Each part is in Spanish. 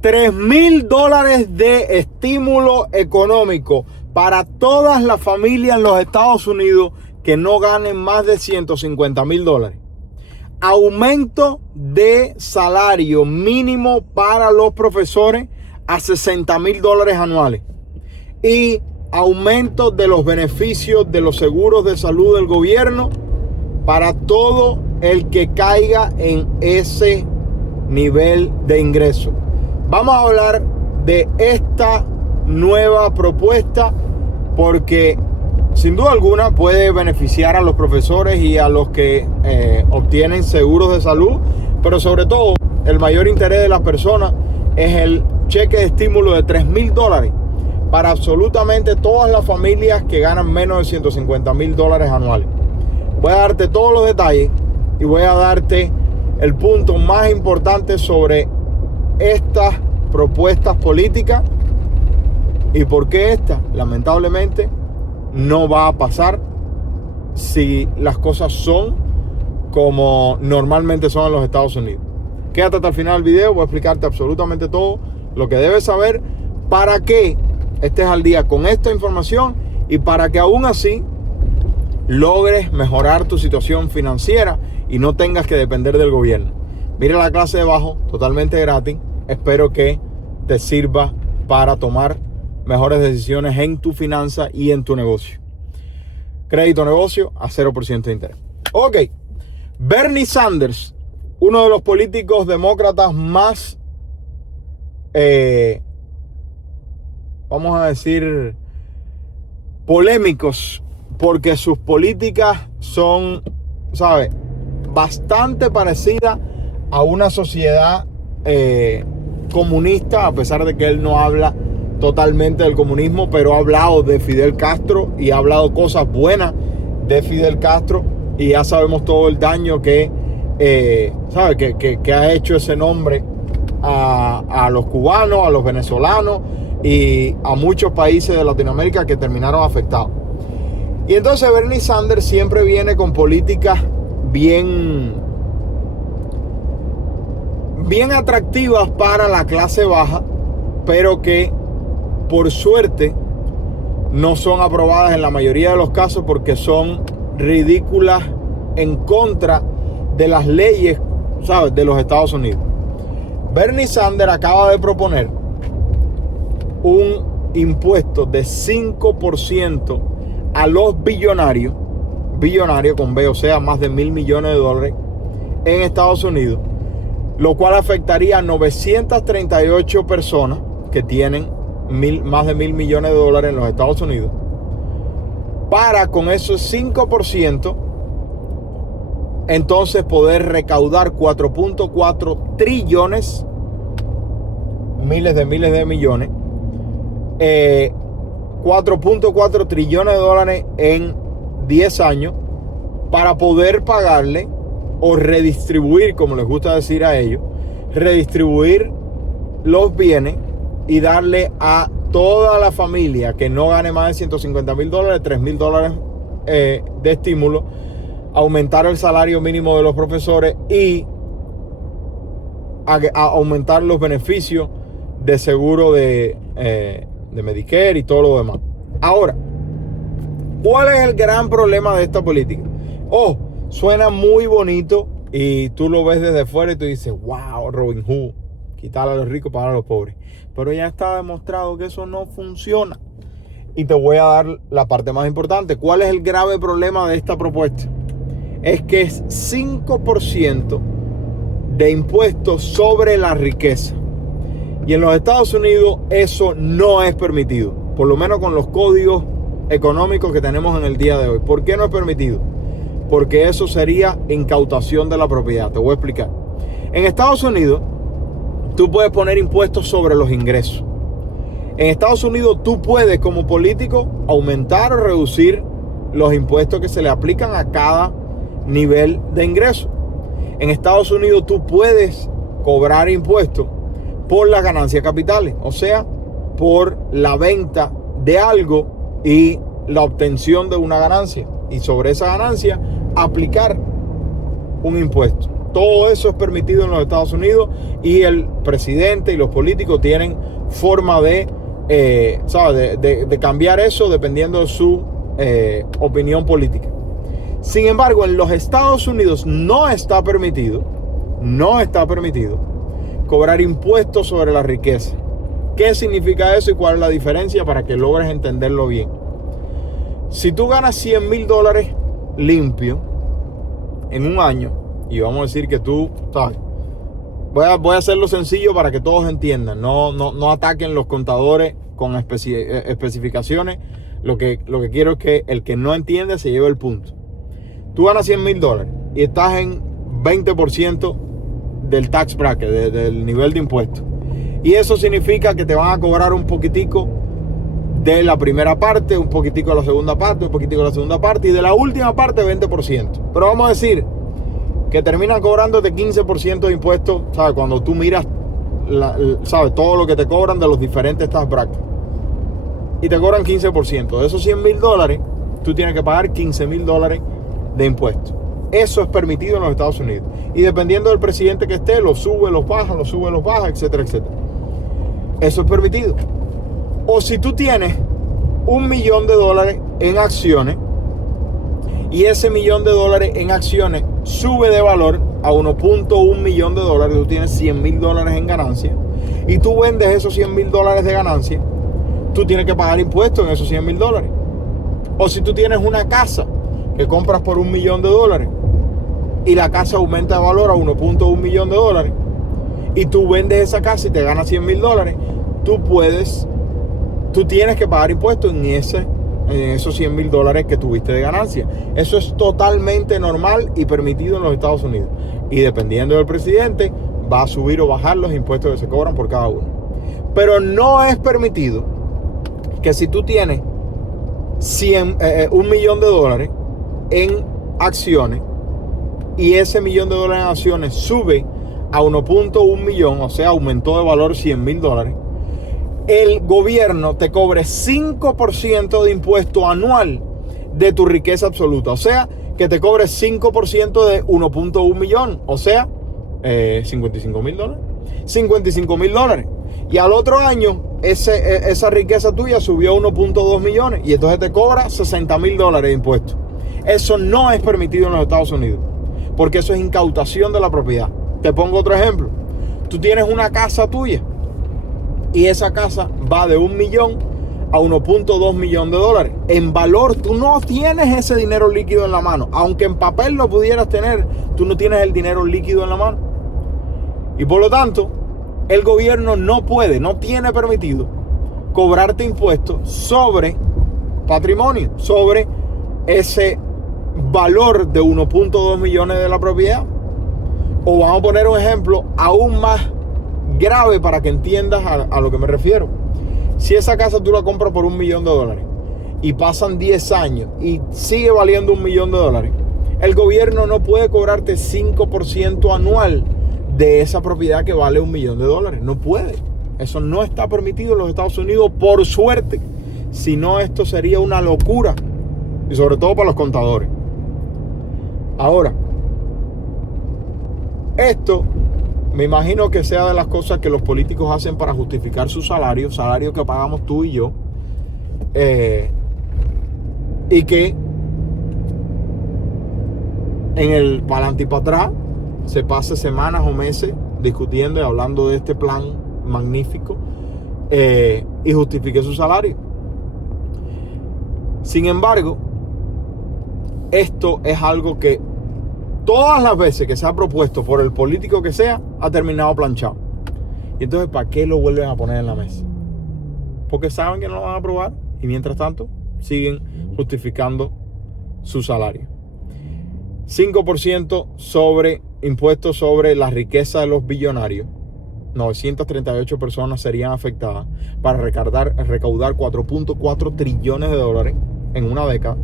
$3,000 de estímulo económico para todas las familias en los Estados Unidos que no ganen más de $150,000. Aumento de salario mínimo para los profesores a $60,000 anuales. Y aumento de los beneficios de los seguros de salud del gobierno para todo el que caiga en ese nivel de ingreso. Vamos a hablar de esta nueva propuesta porque sin duda alguna puede beneficiar a los profesores y a los que obtienen seguros de salud, pero sobre todo el mayor interés de las personas es el cheque de estímulo de $3,000 para absolutamente todas las familias que ganan menos de $150,000 anuales. Voy a darte todos los detalles y voy a darte el punto más importante sobre estas propuestas políticas y por qué esta, lamentablemente, no va a pasar si las cosas son como normalmente son en los Estados Unidos. Quédate hasta el final del video, voy a explicarte absolutamente todo lo que debes saber para que estés al día con esta información y para que aún así logres mejorar tu situación financiera y no tengas que depender del gobierno. Mira la clase de abajo, totalmente gratis. Espero que te sirva para tomar mejores decisiones en tu finanza y en tu negocio. Crédito negocio a 0% de interés. Ok, Bernie Sanders, uno de los políticos demócratas más, vamos a decir, polémicos, porque sus políticas son, ¿sabes?, bastante parecidas a una sociedad comunista, a pesar de que él no habla totalmente del comunismo, pero ha hablado de Fidel Castro y ha hablado cosas buenas de Fidel Castro y ya sabemos todo el daño que ha hecho ese nombre a los cubanos, a los venezolanos y a muchos países de Latinoamérica que terminaron afectados. Y entonces Bernie Sanders siempre viene con políticas bien atractivas para la clase baja, pero que por suerte no son aprobadas en la mayoría de los casos porque son ridículas en contra de las leyes, ¿sabes?, de los Estados Unidos. Bernie Sanders acaba de proponer un impuesto de 5% a los billonarios con B, o sea, más de $1,000 millones en Estados Unidos, lo cual afectaría a 938 personas que tienen más de $1,000 millones en los Estados Unidos, para con esos 5% entonces poder recaudar 4.4 trillones, miles de millones, 4.4 trillones de dólares en 10 años para poder pagarle o redistribuir, como les gusta decir a ellos, redistribuir los bienes y darle a toda la familia que no gane más de $150,000, $3,000 de estímulo, aumentar el salario mínimo de los profesores y a aumentar los beneficios de seguro de Medicare y todo lo demás. Ahora, ¿cuál es el gran problema de esta política? Suena muy bonito y tú lo ves desde fuera y tú dices, wow, Robin Hood, quitar a los ricos para a los pobres. Pero ya está demostrado que eso no funciona. Y te voy a dar la parte más importante. ¿Cuál es el grave problema de esta propuesta? Es que es 5% de impuestos sobre la riqueza. Y en los Estados Unidos eso no es permitido. Por lo menos con los códigos económicos que tenemos en el día de hoy. ¿Por qué no es permitido? Porque eso sería incautación de la propiedad. Te voy a explicar. En Estados Unidos, tú puedes poner impuestos sobre los ingresos. En Estados Unidos, tú puedes, como político, aumentar o reducir los impuestos que se le aplican a cada nivel de ingreso. En Estados Unidos, tú puedes cobrar impuestos por las ganancias capitales, o sea, por la venta de algo y la obtención de una ganancia. Y sobre esa ganancia, aplicar un impuesto. Todo eso es permitido en los Estados Unidos y el presidente y los políticos tienen forma de, de cambiar eso dependiendo de su opinión política. Sin embargo, en los Estados Unidos no está permitido cobrar impuestos sobre la riqueza. ¿Qué significa eso y cuál es la diferencia para que logres entenderlo bien? Si tú ganas $100,000 limpio en un año, y vamos a decir que tú, ¿sabes? Voy a hacerlo sencillo para que todos entiendan. No ataquen los contadores con especificaciones. Lo que quiero es que el que no entiende se lleve el punto. Tú ganas $100,000 y estás en 20% del tax bracket, del nivel de impuestos. Y eso significa que te van a cobrar un poquitico de la primera parte, un poquitico de la segunda parte, un poquitico de la segunda parte y de la última parte 20%. Pero vamos a decir que terminan cobrándote 15% de impuestos, ¿sabes? Cuando tú miras, ¿sabes? Todo lo que te cobran de los diferentes tax brackets. Y te cobran 15%. De esos $100,000, tú tienes que pagar $15,000 de impuestos. Eso es permitido en los Estados Unidos. Y dependiendo del presidente que esté, los sube, los baja, etcétera, etcétera. Eso es permitido. O si tú tienes $1 millón en acciones y ese $1 millón en acciones sube de valor a $1.1 millón, tú tienes $100,000 en ganancia y tú vendes esos $100,000 de ganancia, tú tienes que pagar impuestos en esos $100,000. O si tú tienes una casa que compras por $1 millón y la casa aumenta de valor a $1.1 millón y tú vendes esa casa y te ganas $100,000, tú tienes que pagar impuestos en esos $100,000 que tuviste de ganancia. Eso es totalmente normal y permitido en los Estados Unidos. Y dependiendo del presidente, va a subir o bajar los impuestos que se cobran por cada uno. Pero no es permitido que si tú tienes $1 millón en acciones y ese $1 millón en acciones sube a $1.1 millón, o sea, aumentó de valor $100,000, el gobierno te cobre 5% de impuesto anual de tu riqueza absoluta. O sea, que te cobre 5% de $1.1 millón. O sea, $55,000. $55,000. Y al otro año, esa riqueza tuya subió a 1.2 millones. Y entonces te cobra $60,000 de impuestos. Eso no es permitido en los Estados Unidos. Porque eso es incautación de la propiedad. Te pongo otro ejemplo. Tú tienes una casa tuya. Y esa casa va de $1 millón a $1.2 millones. En valor, tú no tienes ese dinero líquido en la mano. Aunque en papel lo pudieras tener, tú no tienes el dinero líquido en la mano. Y por lo tanto, el gobierno no tiene permitido cobrarte impuestos sobre patrimonio, sobre ese valor de 1.2 millones de la propiedad. O vamos a poner un ejemplo aún más grave para que entiendas a lo que me refiero. Si esa casa tú la compras por $1 millón y pasan 10 años y sigue valiendo $1 millón, el gobierno no puede cobrarte 5% anual de esa propiedad que vale $1 millón. No puede. Eso no está permitido en los Estados Unidos, por suerte. Si no, esto sería una locura. Y sobre todo para los contadores. Ahora, esto me imagino que sea de las cosas que los políticos hacen para justificar su salario que pagamos tú y yo, y que en el pa'lante y para atrás se pase semanas o meses discutiendo y hablando de este plan magnífico, y justifique su salario. Sin embargo, esto es algo que todas las veces que se ha propuesto por el político que sea, ha terminado planchado. Y entonces, ¿para qué lo vuelven a poner en la mesa? Porque saben que no lo van a aprobar y mientras tanto siguen justificando su salario. 5% sobre impuestos sobre la riqueza de los billonarios. 938 personas serían afectadas para recaudar 4.4 trillones de dólares en una década,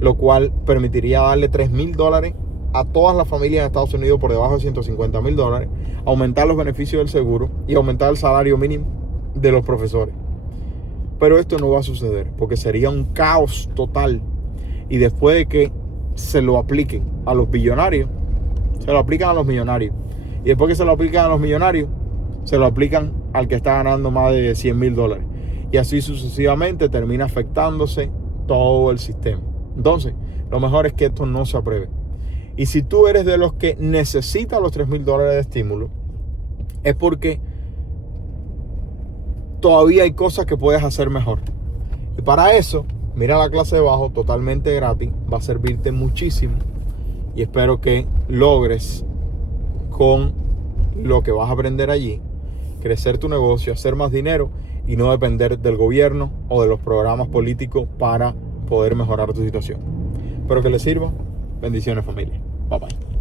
lo cual permitiría darle $3,000 a todas las familias en Estados Unidos por debajo de $150,000, aumentar los beneficios del seguro y aumentar el salario mínimo de los profesores. Pero esto no va a suceder porque sería un caos total. Y después de que se lo apliquen a los billonarios, Se lo aplican a los millonarios. Y después que se lo aplican a los millonarios, se lo aplican al que está ganando más de $100,000. Y así sucesivamente termina afectándose todo el sistema. Entonces, lo mejor es que esto no se apruebe. Y si tú eres de los que necesita los $3,000 de estímulo, es porque todavía hay cosas que puedes hacer mejor. Y para eso, mira la clase de abajo, totalmente gratis, va a servirte muchísimo. Y espero que logres con lo que vas a aprender allí, crecer tu negocio, hacer más dinero y no depender del gobierno o de los programas políticos para poder mejorar tu situación. Espero que les sirva. Bendiciones, familia. Bye bye.